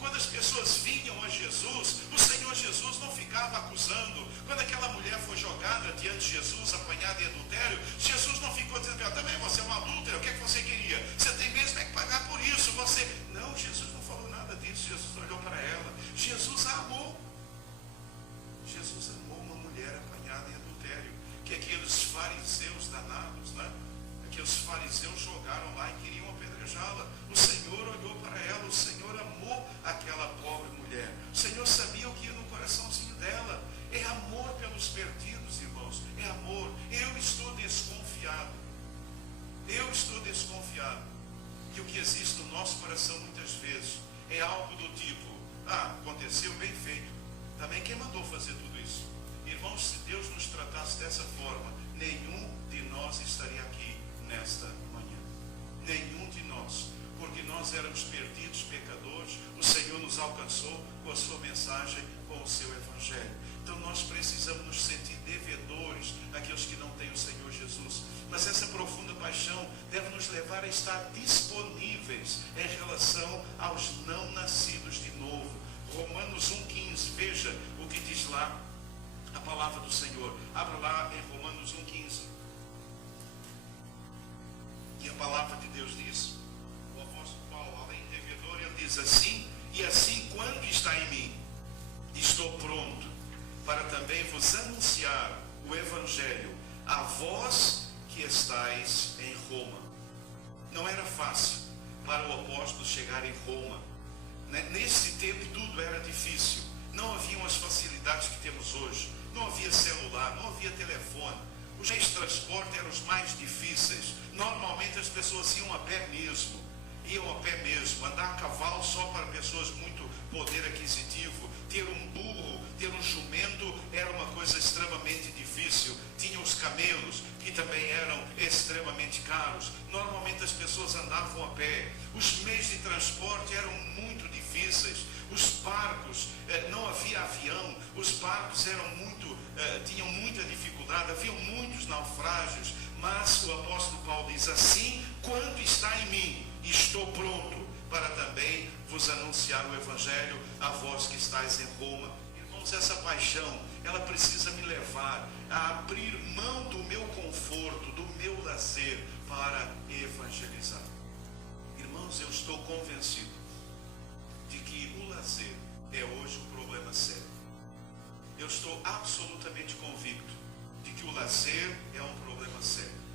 Quando as pessoas vinham a Jesus, o Senhor Jesus não ficava acusando. Quando aquela mulher foi jogada diante de Jesus, apanhada em adultério, Jesus não ficou dizendo: também você é uma adúltera, o que é que você queria? Você tem mesmo que pagar por isso. Não, Jesus não falou nada disso. Jesus olhou para ela. Jesus a amou. Jesus amou uma mulher apanhada em adultério, que aqueles fariseus danados, né? Aqueles fariseus jogaram lá e queriam apedrejá-la. O Senhor olhou para ela, o Senhor amou aquela pobre mulher. O Senhor sabia o que ia no coraçãozinho dela. É amor pelos perdidos, irmãos. É amor. Eu estou desconfiado que o que existe no nosso coração muitas vezes é algo do tipo: aconteceu, bem feito. Também quem mandou fazer tudo isso? Irmãos, se Deus nos tratasse dessa forma, nenhum de nós estaria aqui nesta manhã. Nenhum de nós. Porque nós éramos perdidos, pecadores. O Senhor nos alcançou com a sua mensagem, com o seu Evangelho. Então nós precisamos nos sentir devedores àqueles que não têm o Senhor Jesus. Mas essa profunda paixão deve nos levar a estar disponíveis em relação aos não nascidos de novo. Romanos 1,15, veja o que diz lá a palavra do Senhor. Abra lá em Romanos 1,15. E a palavra de Deus diz, o apóstolo Paulo, além de devedor, ele diz assim: e assim, quando está em mim, estou pronto para também vos anunciar o Evangelho a vós que estáis em Roma. Não era fácil para o apóstolo chegar em Roma. Nesse tempo tudo era difícil. Não haviam as facilidades que temos hoje. Não havia celular, não havia telefone. Os meios de transporte eram os mais difíceis. Normalmente as pessoas iam a pé mesmo. Andar a cavalo só para pessoas muito poder aquisitivo. Ter um burro, ter um jumento era uma coisa coisa extremamente difícil. Tinha os camelos, que também eram extremamente caros. Normalmente as pessoas andavam a pé. Os meios de transporte eram muito difíceis. Os barcos, não havia avião. Os barcos tinham muita dificuldade. Havia muitos naufrágios. Mas o apóstolo Paulo diz assim: quanto está em mim, estou pronto para também vos anunciar o evangelho a vós que estáis em Roma. Irmãos, essa paixão, ela precisa me levar a abrir mão do meu conforto, do meu lazer, para evangelizar. Irmãos, eu estou convencido de que o lazer é hoje um problema sério. Eu estou absolutamente convicto de que o lazer é um problema sério.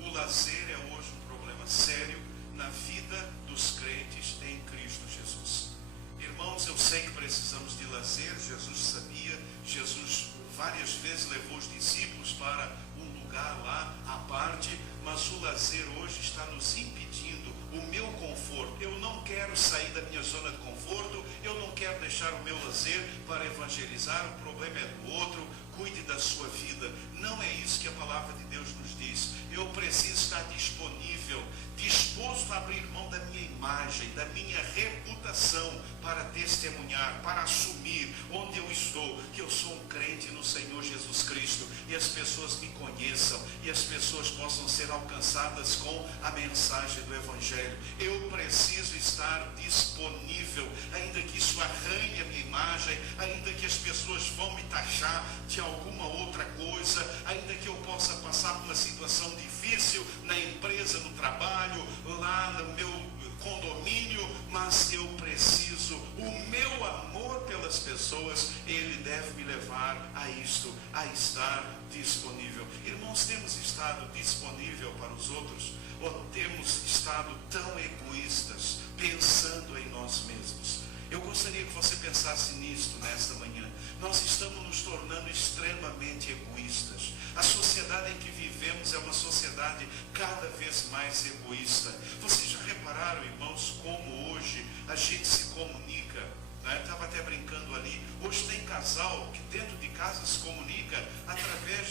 O lazer é hoje um problema sério na vida dos crentes em Cristo Jesus. Irmãos, eu sei que precisamos de lazer. Jesus sabia. Jesus várias vezes levou os discípulos para um lugar lá à parte, mas o lazer hoje está nos impedindo o meu conforto. Eu não quero sair da minha zona de conforto, eu não quero deixar o meu lazer para evangelizar. O problema é do outro. Cuide da sua vida. Não é isso que a palavra de Deus nos diz. Eu preciso estar disponível, disposto a abrir mão da minha imagem, da minha reputação, para testemunhar, para assumir onde eu estou, que eu sou um crente no Senhor Jesus Cristo, e as pessoas me conheçam, e as pessoas possam ser alcançadas com a mensagem do Evangelho. Eu preciso estar disponível, ainda que isso arranhe a minha imagem, ainda que as pessoas vão me taxar de alguma outra coisa, ainda que eu possa passar por uma situação difícil na empresa, no trabalho, lá no meu condomínio, mas eu preciso, o meu amor pelas pessoas, ele deve me levar a isto, a estar disponível. Irmãos, temos estado disponível para os outros, ou temos estado tão egoístas, pensando em nós mesmos? Eu gostaria que você pensasse nisto nesta manhã. Nós estamos nos tornando extremamente egoístas. A sociedade em que vivemos é uma sociedade cada vez mais egoísta. Vocês já repararam, irmãos, como hoje a gente se comunica? Eu estava até brincando ali. Hoje tem casal que dentro de casa se comunica através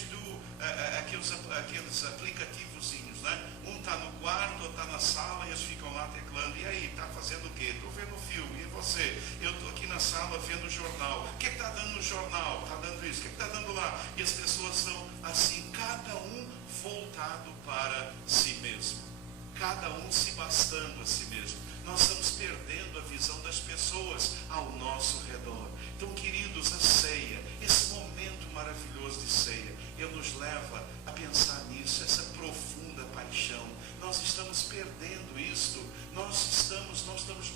aqueles aplicativozinhos, né? Um está no quarto, outro está na sala, e eles ficam lá teclando. E aí, está fazendo o quê? Estou vendo filme. E você? Eu estou aqui na sala vendo o jornal. O que está dando no jornal? Está dando isso. O que está dando lá? E as pessoas são assim, cada um voltado para si mesmo. Cada um se bastando a si mesmo. Nós estamos perdendo a visão das pessoas ao nosso redor. Então, queridos, a ceia, esse momento maravilhoso de ceia, ele nos leva a pensar nisso, essa profunda paixão. Nós estamos perdendo isto. Nós estamos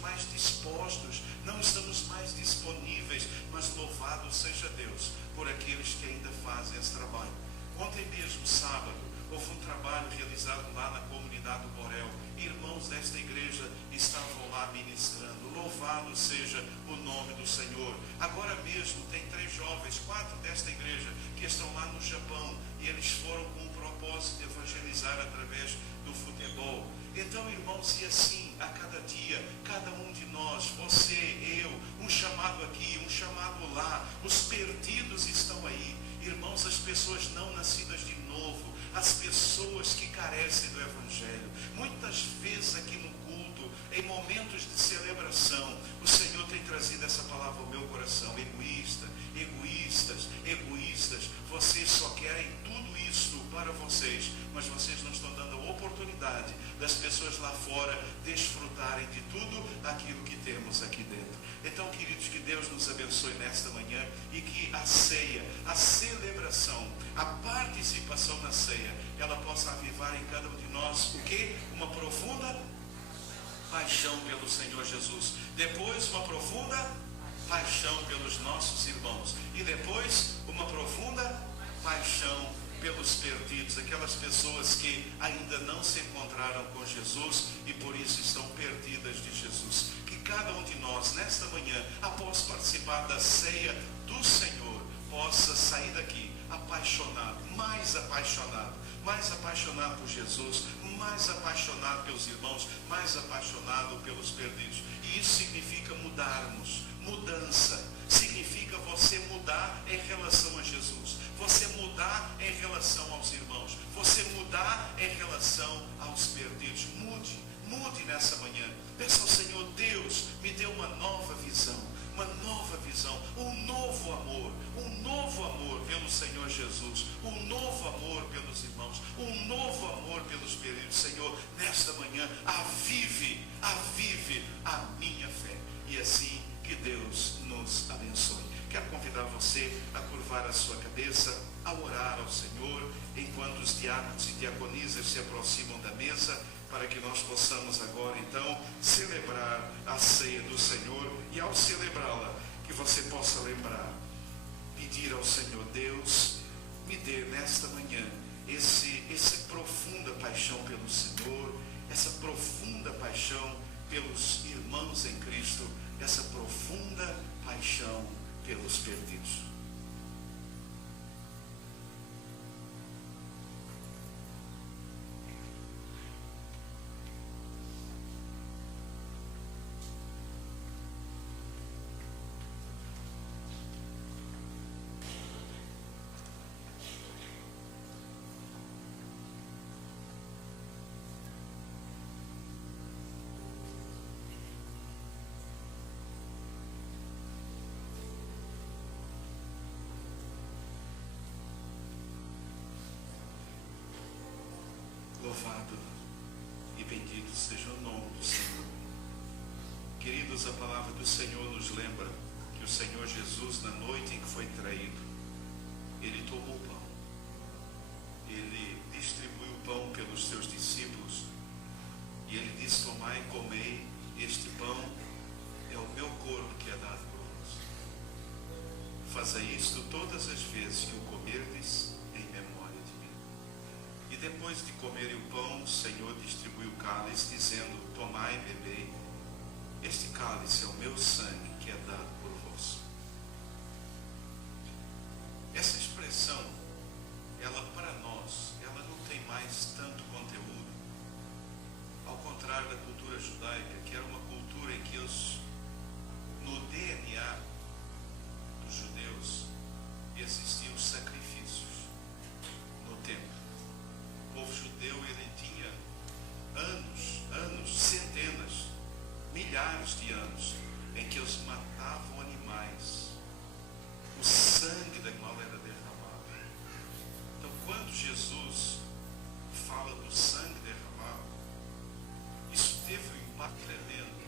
mais dispostos, não estamos mais disponíveis, mas louvado seja Deus por aqueles que ainda fazem esse trabalho. Ontem mesmo, sábado, houve um trabalho realizado lá na comunidade do Borel. Irmãos desta igreja estavam lá ministrando. Louvado seja o nome do Senhor. Agora mesmo tem 3 jovens, 4 desta igreja, que estão lá no Japão, e eles foram com o propósito de evangelizar através do futebol. Então, irmãos, e assim, a cada dia, cada um de nós, você, eu, um chamado aqui, um chamado lá, os perdidos estão aí. Irmãos, as pessoas não nascidas de novo, as pessoas que carecem do Evangelho. Muitas vezes aqui no culto, em momentos de celebração, o Senhor tem trazido essa palavra ao meu coração: egoísta, egoístas, egoístas. Vocês só querem tudo isto para vocês, mas vocês não estão dando a oportunidade das pessoas lá fora desfrutarem de tudo aquilo que temos aqui dentro. Então, queridos, que Deus nos abençoe nesta manhã, e que a ceia, a celebração, a participação na ceia, ela possa avivar em cada um de nós o quê? Uma profunda paixão pelo Senhor Jesus. Depois, uma profunda paixão pelos nossos irmãos. E depois, uma profunda paixão pelos perdidos, aquelas pessoas que ainda não se encontraram com Jesus e por isso estão perdidas de Jesus. Que cada um de nós, nesta manhã, após participar da ceia do Senhor, possa sair daqui apaixonado, mais apaixonado por Jesus, mais apaixonado pelos irmãos, mais apaixonado pelos perdidos. E isso significa mudarmos, mudança, significa você mudar em relação a Jesus. Senhor Jesus, um novo amor pelos irmãos, um novo amor pelos peregrinos. Senhor, nesta manhã, avive a minha fé. E assim que Deus nos abençoe. Quero convidar você a curvar a sua cabeça, a orar ao Senhor, enquanto os diáconos e diaconisas se aproximam da mesa, para que nós possamos agora, então, celebrar a ceia do Senhor. E ao celebrá-la, que você possa lembrar, pedir ao Senhor: Deus, me dê nesta manhã essa profunda paixão pelo Senhor, essa profunda paixão pelos irmãos em Cristo, essa profunda paixão pelos perdidos. Louvado e bendito seja o nome do Senhor. Queridos, a palavra do Senhor nos lembra que o Senhor Jesus, na noite em que foi traído, ele tomou o pão, ele distribuiu o pão pelos seus discípulos e ele disse: tomai e comei, este pão é o meu corpo que é dado por vós. Fazei isto todas as vezes que o comerdes em memória de mim. E depois de comerem o pão, o Senhor distribuiu o cálice, dizendo: tomai e bebei, este cálice é o meu sangue que é dado por vós. Essa expressão, ela para nós, ela não tem mais tanto conteúdo, ao contrário da cultura judaica, que era uma cultura em que no DNA dos judeus existiam sacrifícios no templo. O povo judeu, ele tinha anos, centenas, milhares de anos em que eles matavam animais. O sangue do animal era derramado. Então, quando Jesus fala do sangue derramado, isso teve um impacto tremendo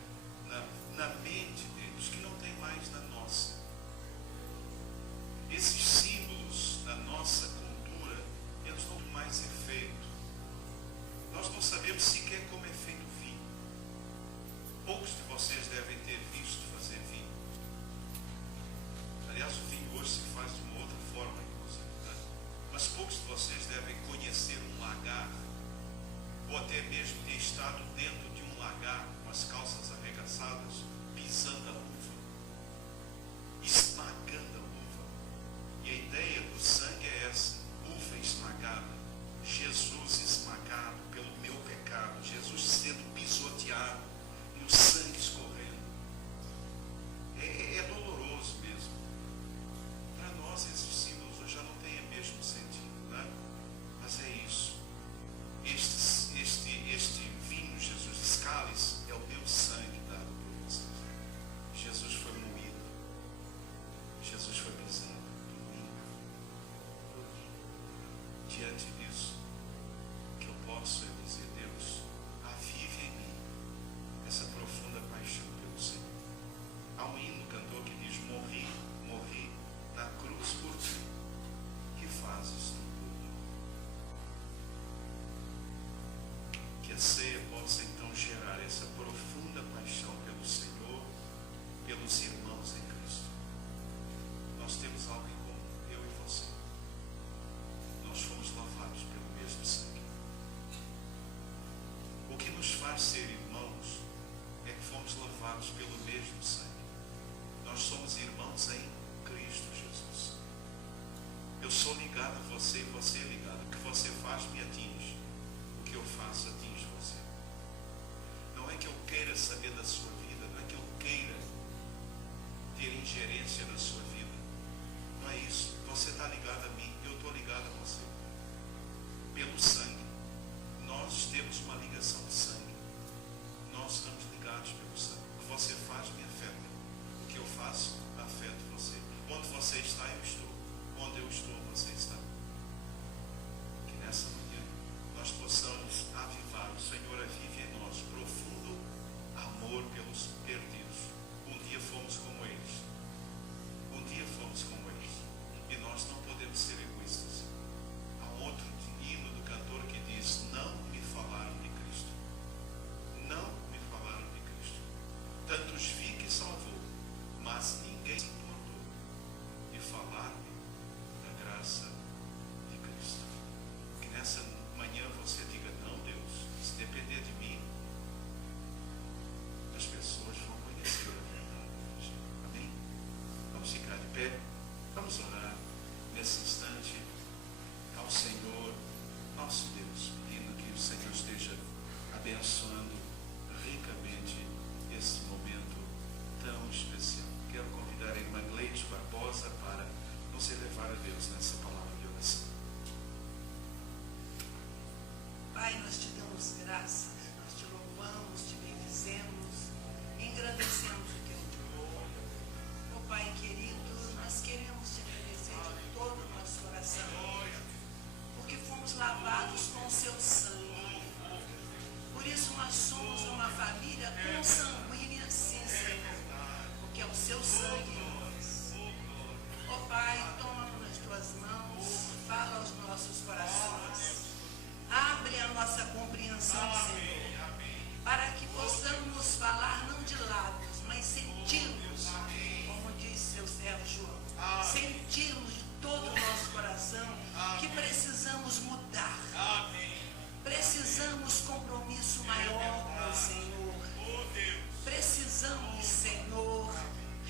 na mente deles, que não tem mais na nossa. Esses símbolos da nossa cultura, eles não têm mais efeito. Nós não sabemos sequer como é feito o vinho. Poucos de vocês devem ter visto fazer vinho. Aliás, o vinho hoje se faz de uma outra forma, inclusive, né? Mas poucos de vocês devem conhecer um lagar, ou até mesmo ter estado dentro de um lagar com as calças arregaçadas, pisando a uva, esmagando a uva. E a ideia do sangue é essa: uva esmagada, Jesus esmagado pelo meu pecado, Jesus sendo pisoteado e o sangue escorrendo. É doloroso mesmo. Para nós esses símbolos já não têm o mesmo sentido, né? Mas é isso. Este vinho, Jesus, esse cálice, é o meu sangue dado por vocês. Jesus foi moído, Jesus foi pisado por mim. Diante disso, o que eu posso é dizer: Deus, avive em mim essa profunda paixão pelo Senhor. Há um hino cantor que diz: morri na cruz por ti, que fazes tu por mim. Que a ceia possa então gerar essa profunda paixão pelo Senhor, pelos irmãos em Cristo. Nós temos algo em comum, eu e você. Nós fomos lavados pelo mesmo sangue. O que nos faz ser irmãos é que fomos lavados pelo mesmo sangue. Nós somos irmãos em Cristo Jesus. Eu sou ligado a você e você é ligado. O que você faz me atinge. O que eu faço atinge você. Não é que eu queira saber da sua vida, não é que eu queira ter ingerência na sua vida. Não é isso. Você está ligado a mim, eu estou ligado a você. Pelo sangue. Nós temos uma ligação de sangue. Nós estamos ligados pelo sangue. O que você faz me afeta. O que eu faço afeta você. Onde você está, eu estou. Onde eu estou, você nossa compreensão, Senhor, para que possamos falar não de lábios, mas sentirmos, como disse seu servo João, sentirmos de todo o nosso coração que precisamos mudar. Precisamos compromisso maior com o Senhor. Precisamos, Senhor,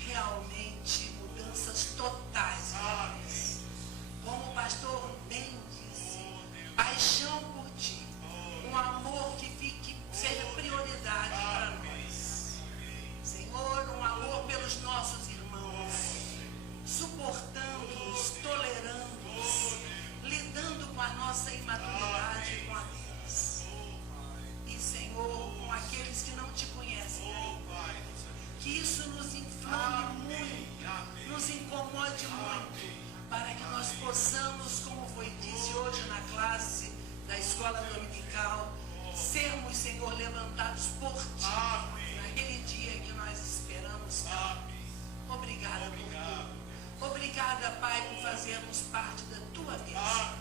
realmente mudanças totais em nós. Como o pastor bem disse, paixão por Ti, um amor que seja prioridade para nós. Senhor, um amor pelos nossos irmãos, suportando-os, tolerando-os, lidando com a nossa imaturidade e com a deles. E, Senhor, com aqueles que não Te conhecem ainda, que isso nos inflame muito, nos incomode muito, para que nós possamos, como foi disse hoje na classe da escola dominical, sermos, Senhor, levantados por Ti, naquele dia que nós esperamos tanto. Obrigada por tudo. Obrigada, Pai, por fazermos parte da Tua bênção.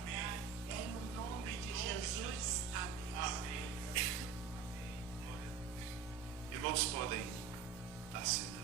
É no nome de Jesus. Amém. Irmãos, podem assentar.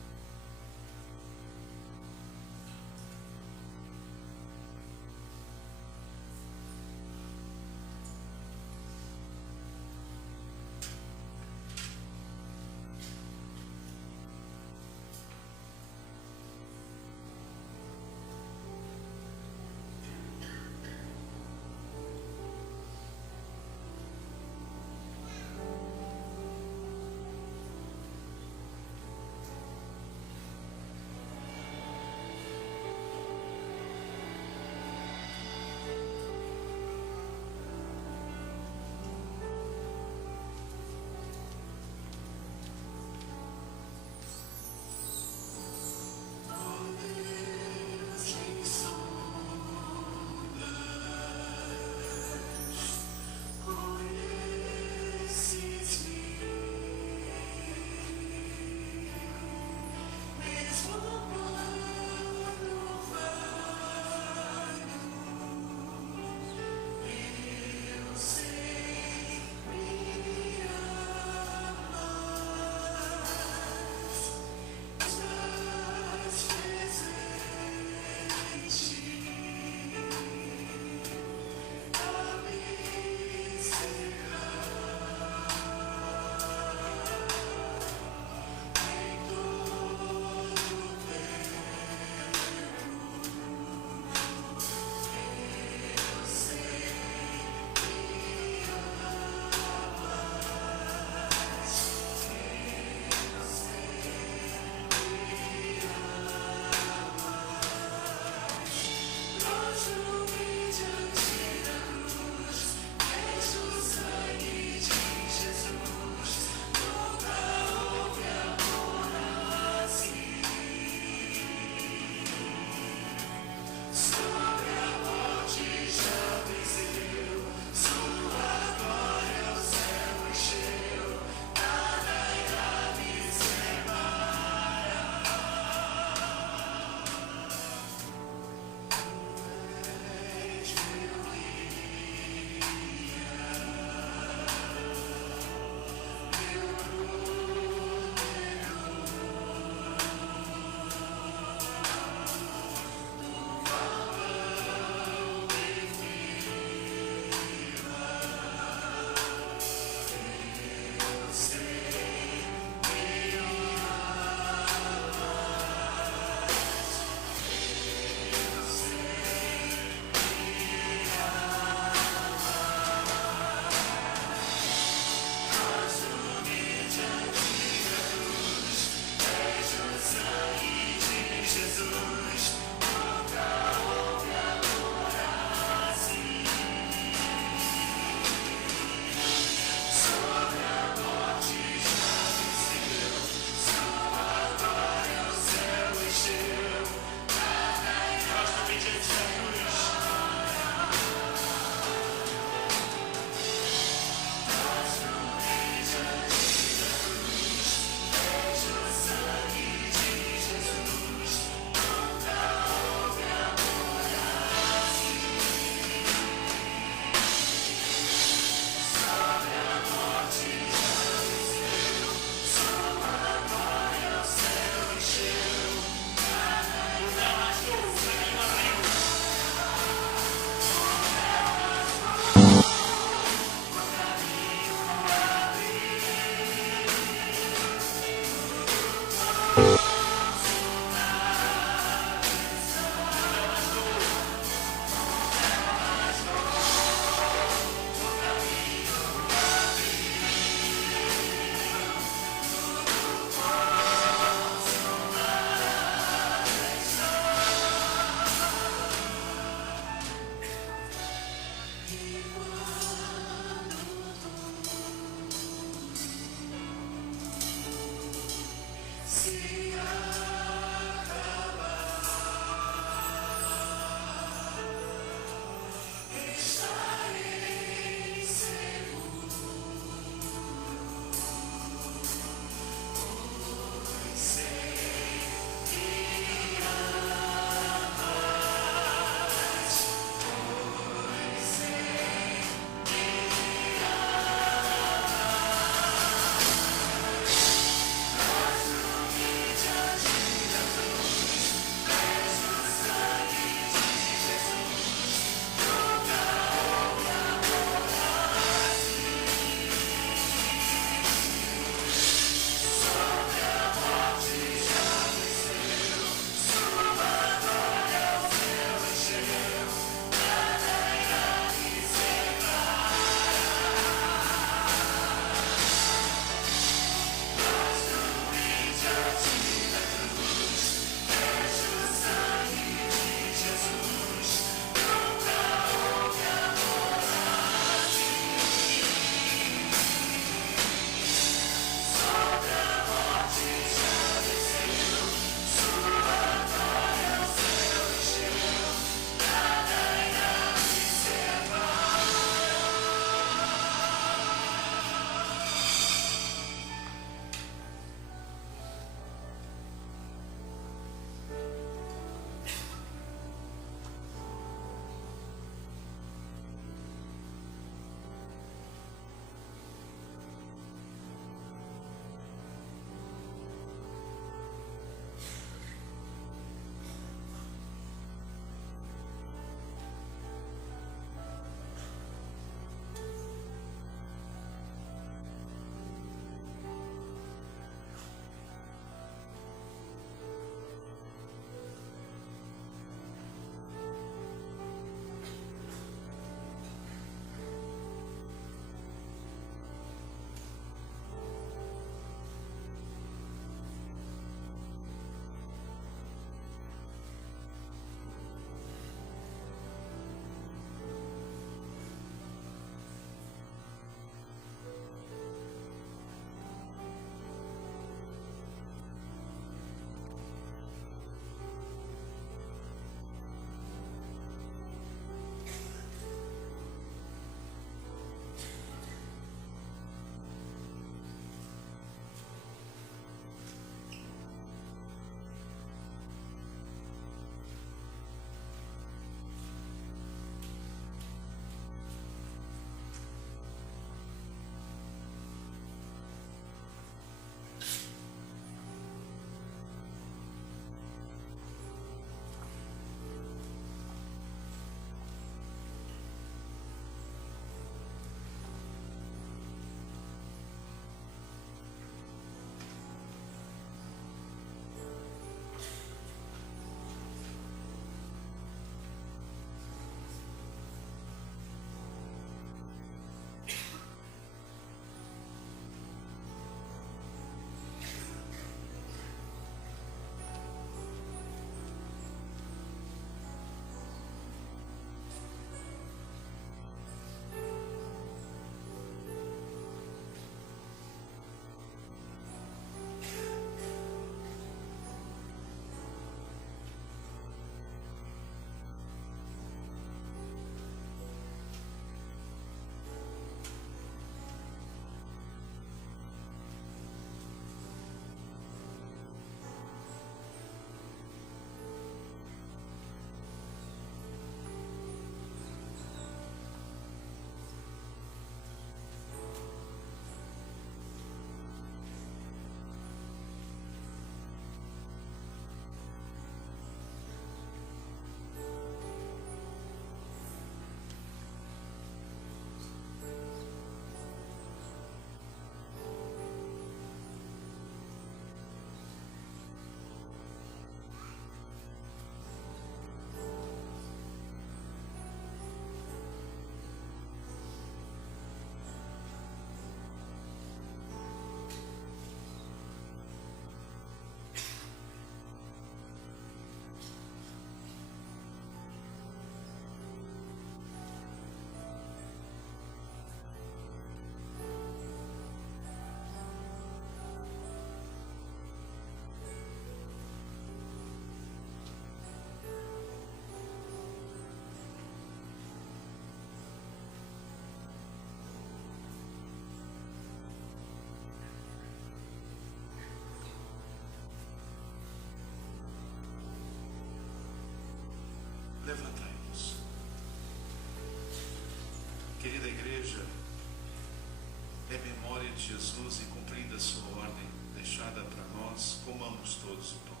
de Jesus e cumprindo a sua ordem deixada para nós, comamos todos o pão.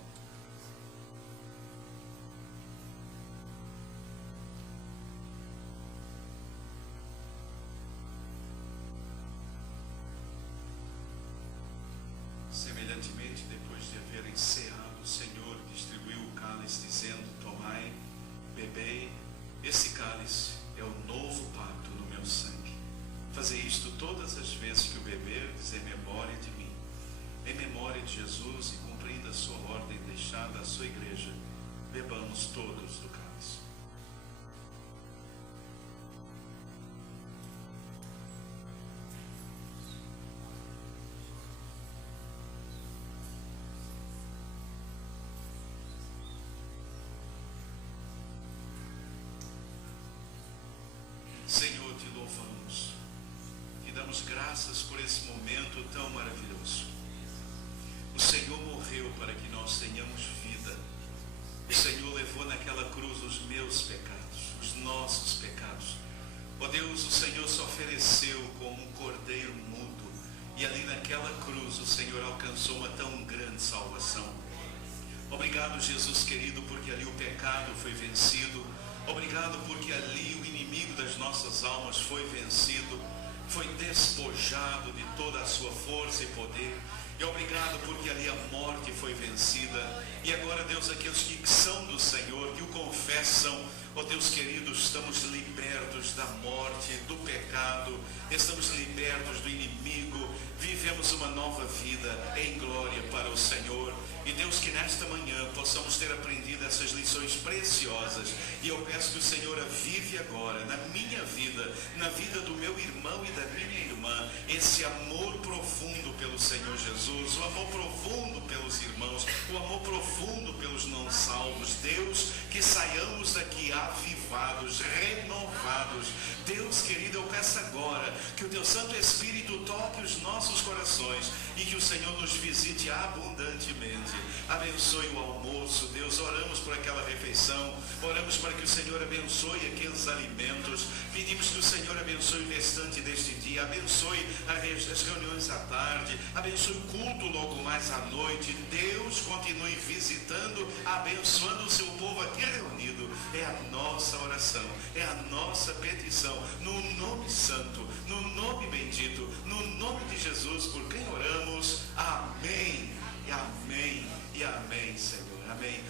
Semelhantemente, depois de haverem ceado, o Senhor distribuiu o cálice, dizendo: tomai, bebei, esse cálice é o novo pacto no meu sangue. Fazei isto todas as vezes que o beberdes em memória de mim. Em memória de Jesus e cumprindo a sua ordem deixada à sua igreja, bebamos todos do cálice. Senhor, te louvamos, te damos graças por esse momento tão maravilhoso. O Senhor morreu para que nós tenhamos vida. O Senhor levou naquela cruz os meus pecados, os nossos pecados. Ó Deus, o Senhor se ofereceu como um cordeiro mudo, e ali naquela cruz o Senhor alcançou uma tão grande salvação. Obrigado, Jesus querido, porque ali o pecado foi vencido. Obrigado porque ali o inimigo das nossas almas foi vencido, foi despojado de toda a sua força e poder. E obrigado porque ali a morte foi vencida. E agora, Deus, aqueles que são do Senhor, que o confessam, ó Deus querido, estamos libertos da morte, do pecado, estamos libertos do inimigo, vivemos uma nova vida em glória para o Senhor. E Deus, que nesta manhã possamos ter aprendido essas lições preciosas. E eu peço que o Senhor avive agora na minha vida, na vida do meu irmão e da minha irmã, esse amor profundo pelo Senhor Jesus, o amor profundo pelos irmãos, o amor profundo pelos não salvos. Deus, que saiamos daqui avivados, renovados. Deus querido, eu peço agora que o teu Santo Espírito toque os nossos corações e que o Senhor nos visite abundantemente. Abençoe o almoço, Deus, oramos por aquela refeição, oramos para que o Senhor abençoe aqueles alimentos, pedimos que o Senhor abençoe o restante deste dia, abençoe as reuniões à tarde, abençoe o culto logo mais à noite. Deus, continue visitando, abençoando o seu povo aqui reunido. É a nossa oração, é a nossa petição, no nome santo, no nome bendito, no nome de Jesus, por quem oramos. Amém, e amém, e amém, Senhor, amém.